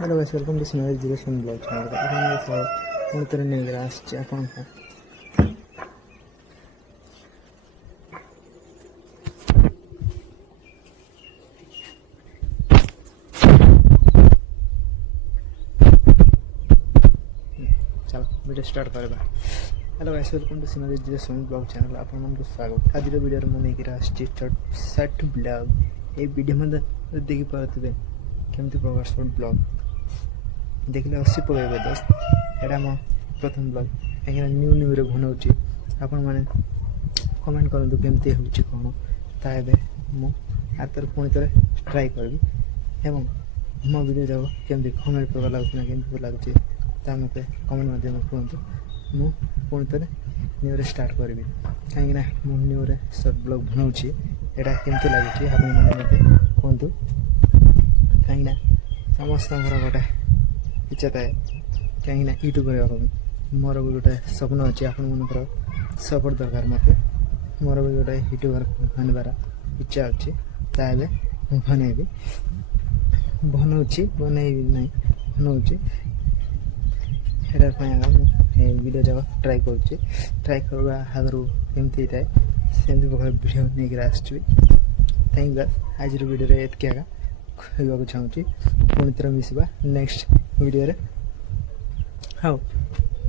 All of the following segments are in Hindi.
Hello guys, welcome to Smile Education Blog channel. Again, so पुणितर नेगरा आसछि आपनको चलो वीडियो स्टार्ट करबा। Hello guys, welcome to smile education blog channel. आपन मन को स्वागत। आज वीडियो रे मने कि आसछि शॉर्ट ब्लॉग। ए वीडियो में देखि पारथिबे केमति प्रकार शॉर्ट ब्लॉग देखले हसी पड़े दोस्त। एटा मो प्रथम ब्लॉग कहीं न्यू न्यू रे बनाऊँगी। आपण मैंने कमेंट करंतु केमती होउछि कोन ताबे मो आतर पुणी थे ट्राई करबी एवं मो वीडियो जाव केमती कमेंट प्रकार लागुछि ना केमती लागुछि ता मते कमेंट माध्यम कहंतु। मु पुणी थे न्यू रे स्टार्ट करबी कहीं ना मो न्यू रे शॉर्ट ब्लॉग बनाऊँगी। एटा केमती लागुछि आपण माने मते कहंतु। कहीं ना समस्त गोटे इच्छा थाए कहीं यूट्यूब करने मोर भी गोटे स्वप्न अच्छे। आपण मनकर सपोर्ट दरकार मत। मोर भी गोटे यूट्यूबर बनबार इच्छा अच्छी ताबे बनैबी बनाऊँगी बनैबी ना बनाऊँगी। वीडियो जाक ट्राई करुँची। ट्राई करवा आगु केमती थाए सेमती प्रकार वीडियो नहीं आसुच्छी। Thank you. आज वीडियो एतक आगा कहवाक चाहूँगी। पुणी थे मिसवा नेक्स्ट वीडियो रे। हाँ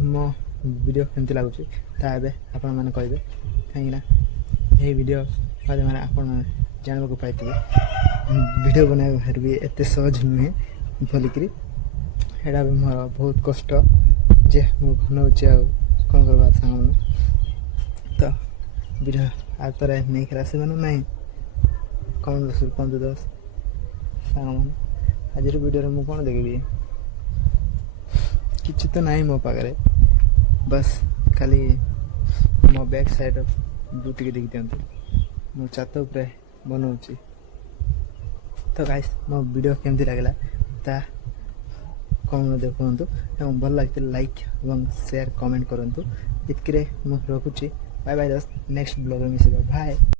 मो वीडियो केमती लगुच ताबे आपण मैंने कहे कहीं ये वीडियो बाद मैंने आपण जानवा पाई वीडियो बनाए भी एत सहज नुहे बोलिकी एटा भी मोर बहुत कष्ट जे मु बनाऊँच कौन करवा सांग तो वीडियो आज तरह नहीं खेला से मैंने ना कौन दस कौन दस सांग मैंने आज वीडियो मुझे कौन देखी किसी तो ना मो पाखे बस खाली मो बैक साइड बुटी देखी दिंतु मो छात उपरे बनाऊँगी। तो गाइस मो वीडियो केमती लगला ता कमेंट देखु एवं भल लगे लाइक और शेयर कमेंट करूँ। इतके मु रखुची। बाय बाय दोस्त। नेक्स्ट ब्लॉग में मिसिबा। बाय।